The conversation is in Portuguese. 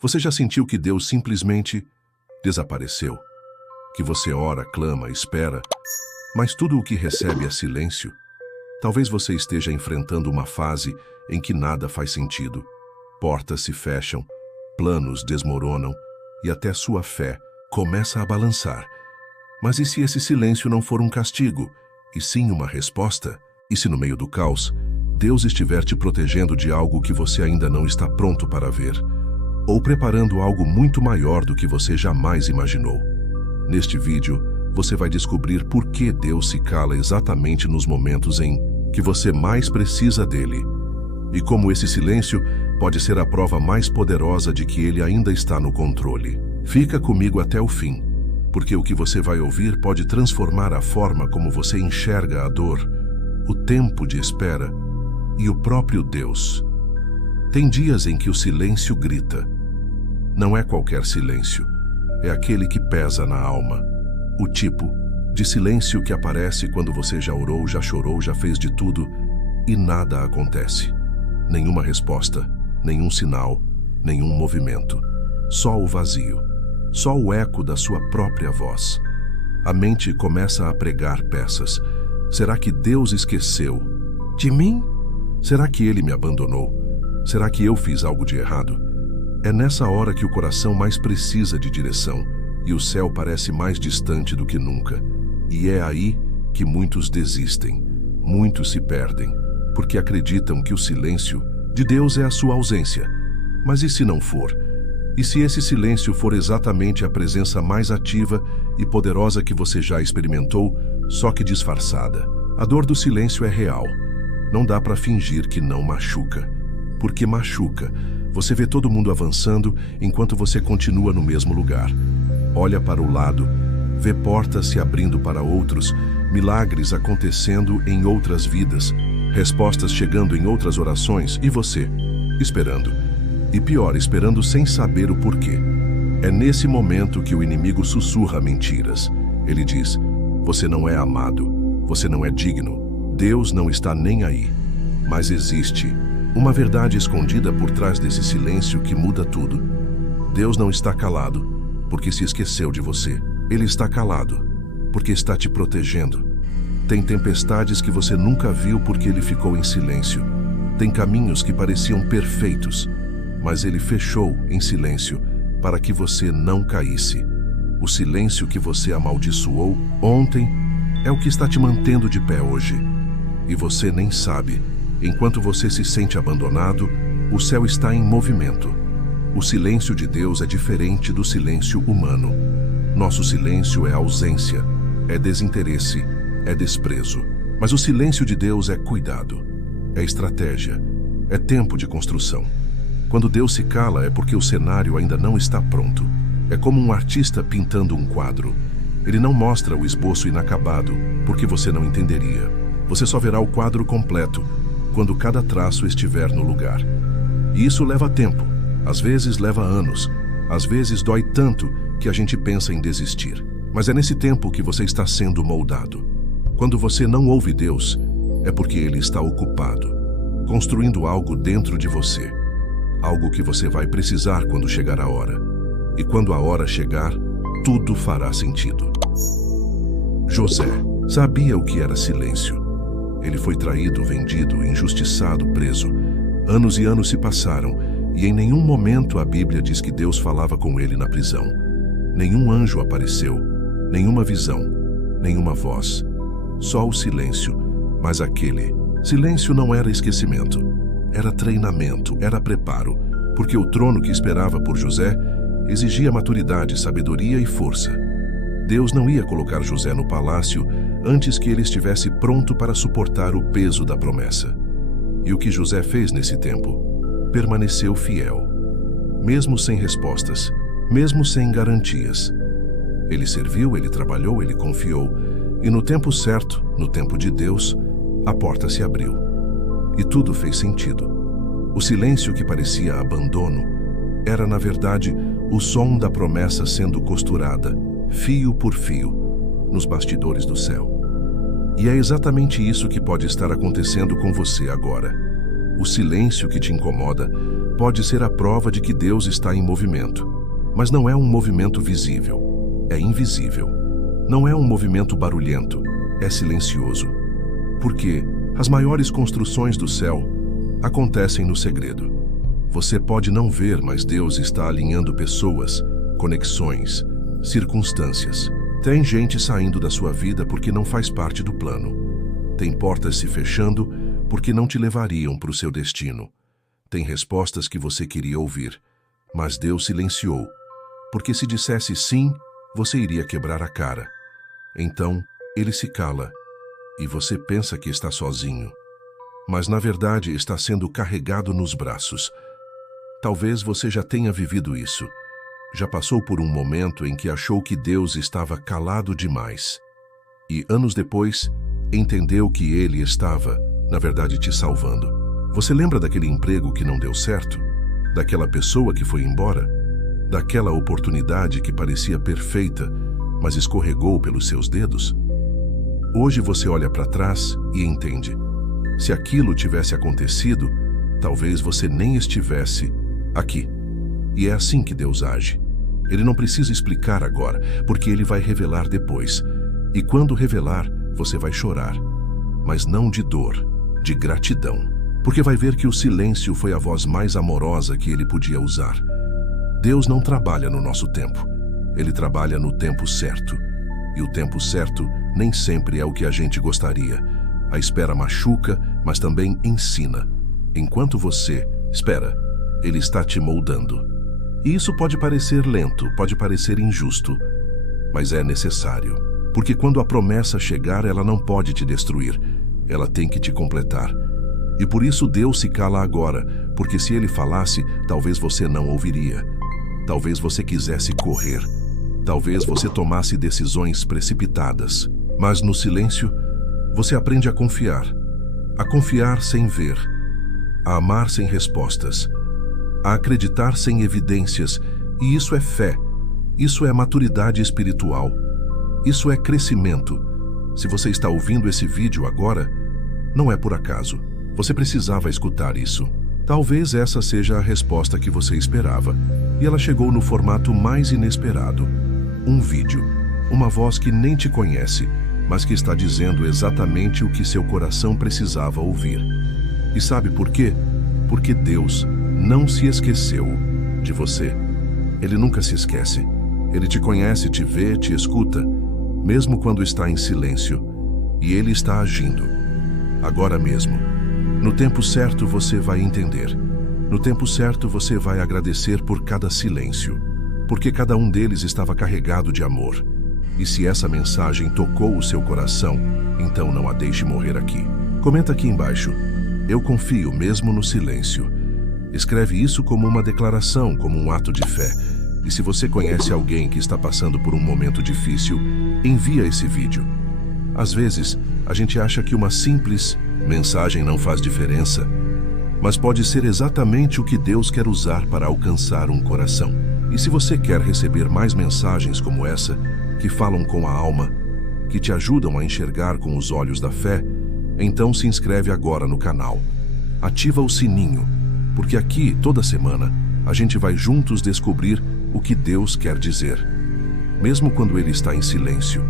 Você já sentiu que Deus simplesmente desapareceu? Que você ora, clama, espera, mas tudo o que recebe é silêncio? Talvez você esteja enfrentando uma fase em que nada faz sentido. Portas se fecham, planos desmoronam e até sua fé começa a balançar. Mas e se esse silêncio não for um castigo, e sim uma resposta? E se no meio do caos, Deus estiver te protegendo de algo que você ainda não está pronto para ver? Ou preparando algo muito maior do que você jamais imaginou? Neste vídeo, você vai descobrir por que Deus se cala exatamente nos momentos em que você mais precisa dele. E como esse silêncio pode ser a prova mais poderosa de que ele ainda está no controle. Fica comigo até o fim, porque o que você vai ouvir pode transformar a forma como você enxerga a dor, o tempo de espera e o próprio Deus. Tem dias em que o silêncio grita. Não é qualquer silêncio, é aquele que pesa na alma. O tipo de silêncio que aparece quando você já orou, já chorou, já fez de tudo e nada acontece. Nenhuma resposta, nenhum sinal, nenhum movimento. Só o vazio, só o eco da sua própria voz. A mente começa a pregar peças. Será que Deus esqueceu de mim? Será que ele me abandonou? Será que eu fiz algo de errado? É nessa hora que o coração mais precisa de direção e o céu parece mais distante do que nunca. E é aí que muitos desistem, muitos se perdem, porque acreditam que o silêncio de Deus é a sua ausência. Mas e se não for? E se esse silêncio for exatamente a presença mais ativa e poderosa que você já experimentou, só que disfarçada? A dor do silêncio é real. Não dá para fingir que não machuca. Porque machuca. Você vê todo mundo avançando enquanto você continua no mesmo lugar. Olha para o lado, vê portas se abrindo para outros, milagres acontecendo em outras vidas, respostas chegando em outras orações e você, esperando. E pior, esperando sem saber o porquê. É nesse momento que o inimigo sussurra mentiras. Ele diz: você não é amado, você não é digno, Deus não está nem aí. Mas existe uma verdade escondida por trás desse silêncio que muda tudo. Deus não está calado porque se esqueceu de você. Ele está calado porque está te protegendo. Tem tempestades que você nunca viu porque ele ficou em silêncio. Tem caminhos que pareciam perfeitos, mas ele fechou em silêncio para que você não caísse. O silêncio que você amaldiçoou ontem é o que está te mantendo de pé hoje. E você nem sabe. Enquanto você se sente abandonado, o céu está em movimento. O silêncio de Deus é diferente do silêncio humano. Nosso silêncio é ausência, é desinteresse, é desprezo. Mas o silêncio de Deus é cuidado, é estratégia, é tempo de construção. Quando Deus se cala é porque o cenário ainda não está pronto. É como um artista pintando um quadro. Ele não mostra o esboço inacabado, porque você não entenderia. Você só verá o quadro completo quando cada traço estiver no lugar. E isso leva tempo, às vezes leva anos, às vezes dói tanto que a gente pensa em desistir. Mas é nesse tempo que você está sendo moldado. Quando você não ouve Deus, é porque Ele está ocupado, construindo algo dentro de você. Algo que você vai precisar quando chegar a hora. E quando a hora chegar, tudo fará sentido. José sabia o que era silêncio. Ele foi traído, vendido, injustiçado, preso. Anos e anos se passaram, e em nenhum momento a Bíblia diz que Deus falava com ele na prisão. Nenhum anjo apareceu, nenhuma visão, nenhuma voz. Só o silêncio, mas aquele silêncio não era esquecimento. Era treinamento, era preparo, porque o trono que esperava por José exigia maturidade, sabedoria e força. Deus não ia colocar José no palácio antes que ele estivesse pronto para suportar o peso da promessa. E o que José fez nesse tempo? Permaneceu fiel. Mesmo sem respostas, mesmo sem garantias. Ele serviu, ele trabalhou, ele confiou, e no tempo certo, no tempo de Deus, a porta se abriu. E tudo fez sentido. O silêncio que parecia abandono era, na verdade, o som da promessa sendo costurada, fio por fio, nos bastidores do céu. E é exatamente isso que pode estar acontecendo com você agora. O silêncio que te incomoda pode ser a prova de que Deus está em movimento. Mas não é um movimento visível, é invisível. Não é um movimento barulhento, é silencioso. Porque as maiores construções do céu acontecem no segredo. Você pode não ver, mas Deus está alinhando pessoas, conexões, circunstâncias. Tem gente saindo da sua vida porque não faz parte do plano. Tem portas se fechando porque não te levariam para o seu destino. Tem respostas que você queria ouvir, mas Deus silenciou, porque se dissesse sim, você iria quebrar a cara. Então, ele se cala, e você pensa que está sozinho, mas na verdade está sendo carregado nos braços. Talvez você já tenha vivido isso. Já passou por um momento em que achou que Deus estava calado demais. E anos depois, entendeu que Ele estava, na verdade, te salvando. Você lembra daquele emprego que não deu certo? Daquela pessoa que foi embora? Daquela oportunidade que parecia perfeita, mas escorregou pelos seus dedos? Hoje você olha para trás e entende. Se aquilo tivesse acontecido, talvez você nem estivesse aqui. E é assim que Deus age. Ele não precisa explicar agora, porque Ele vai revelar depois. E quando revelar, você vai chorar. Mas não de dor, de gratidão. Porque vai ver que o silêncio foi a voz mais amorosa que Ele podia usar. Deus não trabalha no nosso tempo. Ele trabalha no tempo certo. E o tempo certo nem sempre é o que a gente gostaria. A espera machuca, mas também ensina. Enquanto você espera, Ele está te moldando. E isso pode parecer lento, pode parecer injusto, mas é necessário. Porque quando a promessa chegar, ela não pode te destruir, ela tem que te completar. E por isso Deus se cala agora, porque se Ele falasse, talvez você não ouviria. Talvez você quisesse correr. Talvez você tomasse decisões precipitadas. Mas no silêncio, você aprende a confiar sem ver, a amar sem respostas, a acreditar sem evidências, e isso é fé, isso é maturidade espiritual, isso é crescimento. Se você está ouvindo esse vídeo agora, não é por acaso, você precisava escutar isso. Talvez essa seja a resposta que você esperava, e ela chegou no formato mais inesperado. Um vídeo, uma voz que nem te conhece, mas que está dizendo exatamente o que seu coração precisava ouvir. E sabe por quê? Porque Deus não se esqueceu de você. Ele nunca se esquece. Ele te conhece, te vê, te escuta, mesmo quando está em silêncio. E Ele está agindo. Agora mesmo. No tempo certo você vai entender. No tempo certo você vai agradecer por cada silêncio. Porque cada um deles estava carregado de amor. E se essa mensagem tocou o seu coração, então não a deixe morrer aqui. Comenta aqui embaixo. Eu confio mesmo no silêncio. Escreve isso como uma declaração, como um ato de fé. E se você conhece alguém que está passando por um momento difícil, envia esse vídeo. Às vezes, a gente acha que uma simples mensagem não faz diferença, mas pode ser exatamente o que Deus quer usar para alcançar um coração. E se você quer receber mais mensagens como essa, que falam com a alma, que te ajudam a enxergar com os olhos da fé, então se inscreve agora no canal. Ativa o sininho, porque aqui, toda semana, a gente vai juntos descobrir o que Deus quer dizer. Mesmo quando Ele está em silêncio,